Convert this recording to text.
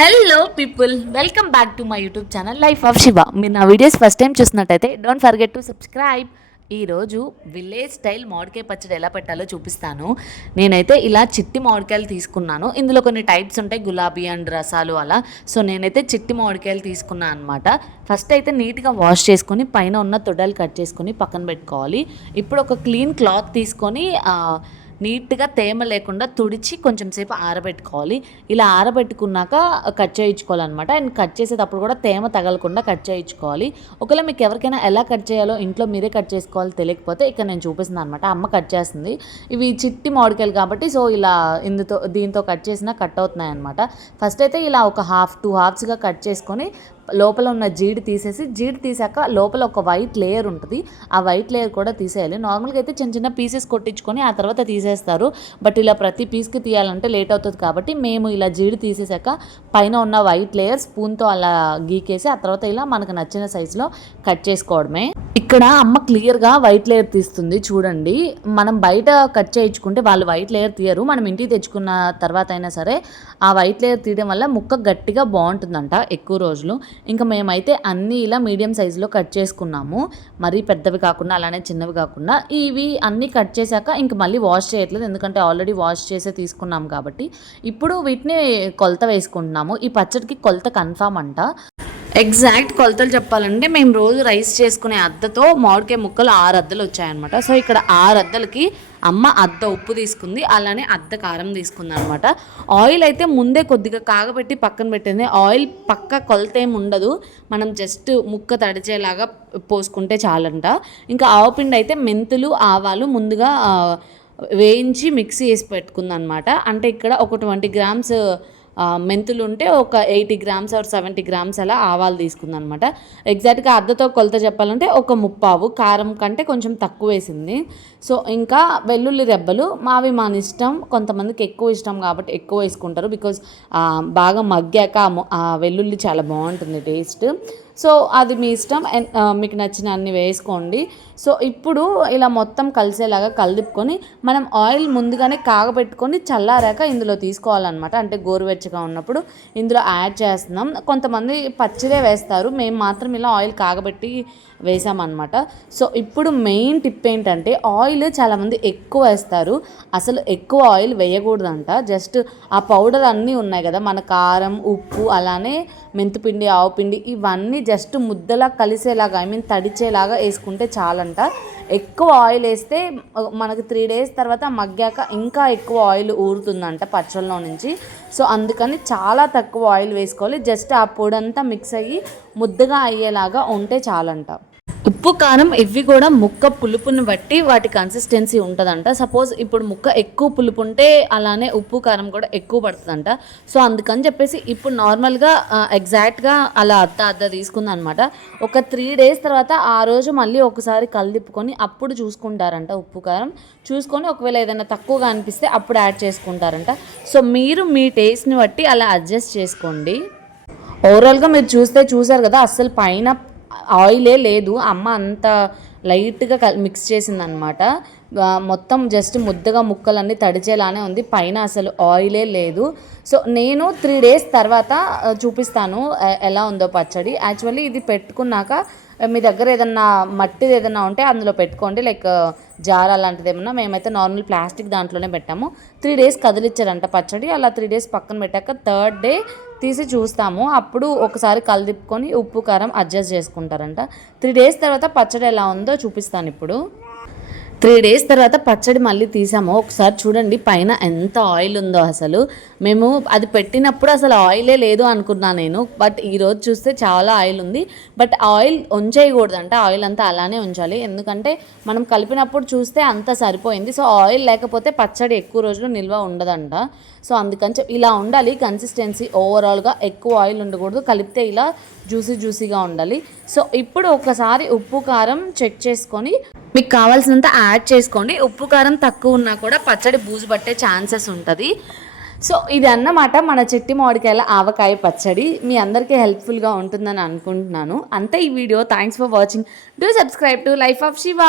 Hello people, welcome back to my YouTube channel life of Shiva. మీరు నా videos first time చూసినట్టయితే don't forget to subscribe. ఈరోజు village style మామిడికాయ పచ్చడి ఎలా పెట్టాలో చూపిస్తాను. నేనైతే ఇలా చిట్టి మామిడికాయలు తీసుకున్నాను. ఇందులో కొన్ని టైప్స్ ఉంటాయి, గులాబీ అండ్ రసాలు అలా. సో నేనైతే చిట్టి మామిడికాయలు తీసుకున్నాను అనమాట. ఫస్ట్ అయితే నీట్గా వాష్ చేసుకొని పైన ఉన్న తొడలు కట్ చేసుకొని పక్కన పెట్టుకోవాలి. ఇప్పుడు ఒక క్లీన్ క్లాత్ తీసుకొని నీట్గా తేమ లేకుండా తుడిచి కొంచెం సేపు ఆరబెట్టుకోవాలి. ఇలా ఆరబెట్టుకున్నాక కట్ చేయించుకోవాలన్నమాట. అండ్ కట్ చేసేటప్పుడు కూడా తేమ తగలకుండా కట్ చేయించుకోవాలి. ఒకవేళ మీకు ఎవరికైనా ఎలా కట్ చేయాలో ఇంట్లో మీరే కట్ చేసుకోవాలో తెలియకపోతే ఇక్కడ నేను చూపిస్తున్నాను అనమాట. అమ్మ కట్ చేస్తుంది. ఇవి చిట్టి మామిడికాయలు కాబట్టి సో ఇలా దీంతో కట్ చేసినా కట్ అవుతున్నాయి అనమాట. ఫస్ట్ అయితే ఇలా ఒక టూ హాఫ్స్గా కట్ చేసుకొని లోపల ఉన్న జీడి తీసాక లోపల ఒక వైట్ లేయర్ ఉంటుంది. ఆ వైట్ లేయర్ కూడా తీసేయాలి. నార్మల్గా అయితే చిన్న చిన్న పీసెస్ కొట్టించుకొని ఆ తర్వాత తీసేస్తారు. బట్ ఇలా ప్రతి పీస్కి తీయాలంటే లేట్ అవుతుంది కాబట్టి మేము ఇలా జీడి తీసేసాక పైన ఉన్న వైట్ లేయర్ స్పూన్తో అలా గీకేసి ఆ తర్వాత ఇలా మనకు నచ్చిన సైజులో కట్ చేసుకోవడమే. ఇక్కడ అమ్మ క్లియర్గా వైట్ లేయర్ తీస్తుంది చూడండి. మనం బయట కట్ చేయించుకుంటే వాళ్ళు వైట్ లేయర్ తీయరు. మనం ఇంటికి తెచ్చుకున్న తర్వాత అయినా సరే ఆ వైట్ లేయర్ తీయడం వల్ల ముక్క గట్టిగా బాగుంటుందంట ఎక్కువ రోజులు. ఇంకా మేమైతే అన్నీ ఇలా మీడియం సైజులో కట్ చేసుకున్నాము. మరీ పెద్దవి కాకుండా అలానే చిన్నవి కాకుండా. ఇవి అన్నీ కట్ చేశాక ఇంక మళ్ళీ వాష్ చేయట్లేదు, ఎందుకంటే ఆల్రెడీ వాష్ చేసే తీసుకున్నాం కాబట్టి. ఇప్పుడు వీటిని కొలత వేసుకుంటున్నాము. ఈ పచ్చడికి కొలత కన్ఫామ్ అంట. ఎగ్జాక్ట్ కొలతలు చెప్పాలంటే మేము రోజు రైస్ చేసుకునే అద్దతో మామిడికాయ ముక్కలు 6 అద్దలు వచ్చాయన్నమాట. సో ఇక్కడ 6 అద్దలకి అమ్మ అద్ద ఉప్పు తీసుకుంది, అలానే అద్ద కారం తీసుకుంది అనమాట. ఆయిల్ అయితే ముందే కొద్దిగా కాగబెట్టి పక్కన పెట్టింది. ఆయిల్ పక్క కొలత ఏమి ఉండదు, మనం జస్ట్ ముక్క తడిచేలాగా పోసుకుంటే చాలంట. ఇంకా ఆవపిండి అయితే మెంతులు ఆవాలు ముందుగా వేయించి మిక్సీ వేసి పెట్టుకుందనమాట. అంటే ఇక్కడ ఒక 20 గ్రామ్స్ మెంతులు ఉంటే ఒక 80 గ్రామ్స్ ఆర్ 70 గ్రామ్స్ అలా ఆవాలు తీసుకుందనమాట. ఎగ్జాక్ట్గా అద్దతో కొలత చెప్పాలంటే ఒక 3/4 కారం కంటే కొంచెం తక్కువ వేసింది. సో ఇంకా వెల్లుల్లి రెబ్బలు మావి మన ఇష్టం, కొంతమందికి ఎక్కువ ఇష్టం కాబట్టి ఎక్కువ వేసుకుంటారు. బికాజ్ బాగా మగ్గాక ఆ వెల్లుల్లి చాలా బాగుంటుంది టేస్ట్. సో అది మీ ఇష్టం, మీకు నచ్చిన అన్ని వేసుకోండి. సో ఇప్పుడు ఇలా మొత్తం కలిసేలాగా కలిపుకొని మనం ఆయిల్ ముందుగానే కాగబెట్టుకొని చల్లారాక ఇందులో తీసుకోవాలన్నమాట. అంటే గోరువెచ్చగా ఉన్నప్పుడు ఇందులో యాడ్ చేస్తున్నాం. కొంతమంది పచ్చిదే వేస్తారు, మేము మాత్రం ఇలా ఆయిల్ కాగబెట్టి వేసామన్నమాట. సో ఇప్పుడు మెయిన్ టిప్ ఏంటంటే ఆయిల్ చాలామంది ఎక్కువ వేస్తారు. అసలు ఎక్కువ ఆయిల్ వేయకూడదంట. జస్ట్ ఆ పౌడర్ అన్నీ ఉన్నాయి కదా, మన కారం ఉప్పు అలానే మెంతిపిండి ఆవుపిండి ఇవన్నీ జస్ట్ ముద్దలా కలిసేలాగా తడిచేలాగా వేసుకుంటే చాలంట. ఎక్కువ ఆయిల్ వేస్తే మనకు 3 days తర్వాత మగ్గాక ఇంకా ఎక్కువ ఆయిల్ ఊరుతుందంట పచ్చళ్ళలో నుంచి. సో అందుకని చాలా తక్కువ ఆయిల్ వేసుకోవాలి. జస్ట్ ఆ పొడంతా మిక్స్ అయ్యి ముద్దగా అయ్యేలాగా ఉంటే చాలంట. ఉప్పు కారం ఇవి కూడా ముక్క పులుపుని బట్టి వాటి కన్సిస్టెన్సీ ఉంటుందంట. సపోజ్ ఇప్పుడు ముక్క ఎక్కువ పులుపు ఉంటే అలానే ఉప్పు కారం కూడా ఎక్కువ పడుతుందంట. సో అందుకని చెప్పేసి ఇప్పుడు నార్మల్గా ఎగ్జాక్ట్గా అలా అద్ద తీసుకుందనమాట. ఒక 3 days తర్వాత ఆ రోజు మళ్ళీ ఒకసారి కలిపుకొని అప్పుడు చూసుకుంటారంట. ఉప్పు కారం చూసుకొని ఒకవేళ ఏదైనా తక్కువగా అనిపిస్తే అప్పుడు యాడ్ చేసుకుంటారంట. సో మీరు మీ టేస్ట్ని బట్టి అలా అడ్జస్ట్ చేసుకోండి. ఓవరాల్గా మీరు చూసారు కదా, అస్సలు పైన ఆయిలే లేదు. అమ్మ అంత లైట్గా మిక్స్ చేసిందనమాట. మొత్తం జస్ట్ ముద్దగా ముక్కలన్నీ తడిచేలానే ఉంది, పైన అసలు ఆయిలే లేదు. సో నేను 3 days తర్వాత చూపిస్తాను ఎలా ఉందో పచ్చడి. యాక్చువల్లీ ఇది పెట్టుకున్నాక మీ దగ్గర ఏదన్నా మట్టిది ఏదన్నా ఉంటే అందులో పెట్టుకోండి, లైక్ జార్ అలాంటిది ఏమన్నా. మేమైతే నార్మల్ ప్లాస్టిక్ దాంట్లోనే పెట్టాము. 3 days కదిలిచ్చారంట పచ్చడి. అలా 3 days పక్కన పెట్టాక 3rd day తీసి చూస్తాము. అప్పుడు ఒకసారి కలిపుకొని ఉప్పు కారం అడ్జస్ట్ చేసుకుంటారంట. 3 days తర్వాత పచ్చడి ఎలా ఉందో చూపిస్తాను ఇప్పుడు. 3 days తర్వాత పచ్చడి మళ్ళీ తీసాము. ఒకసారి చూడండి పైన ఎంత ఆయిల్ ఉందో. అసలు మేము అది పెట్టినప్పుడు అసలు ఆయిలే లేదు అనుకున్నా నేను, బట్ ఈరోజు చూస్తే చాలా ఆయిల్ ఉంది. బట్ ఆయిల్ ఉంచేయకూడదంట, ఆయిల్ అంతా అలానే ఉంచాలి. ఎందుకంటే మనం కలిపినప్పుడు చూస్తే అంతా సరిపోయింది. సో ఆయిల్ లేకపోతే పచ్చడి ఎక్కువ రోజులు నిల్వ ఉండదంట. సో అందుకని ఇలా ఉండాలి కన్సిస్టెన్సీ. ఓవరాల్గా ఎక్కువ ఆయిల్ ఉండకూడదు, కలిపితే ఇలా జ్యూసీగా ఉండాలి. సో ఇప్పుడు ఒకసారి ఉప్పు కారం చెక్ చేసుకొని మీకు కావాల్సినంత యాడ్ చేసుకోండి. ఉప్పు కారం తక్కువ ఉన్నా కూడా పచ్చడి బూజు పట్టే ఛాన్సెస్ ఉంటుంది. సో ఇది అన్నమాట మన చిట్టి మామిడికాయల ఆవకాయ పచ్చడి. మీ అందరికీ హెల్ప్ఫుల్గా ఉంటుందని అనుకుంటున్నాను. అంతే ఈ video. Thanks for watching. Do subscribe to life of Shiva.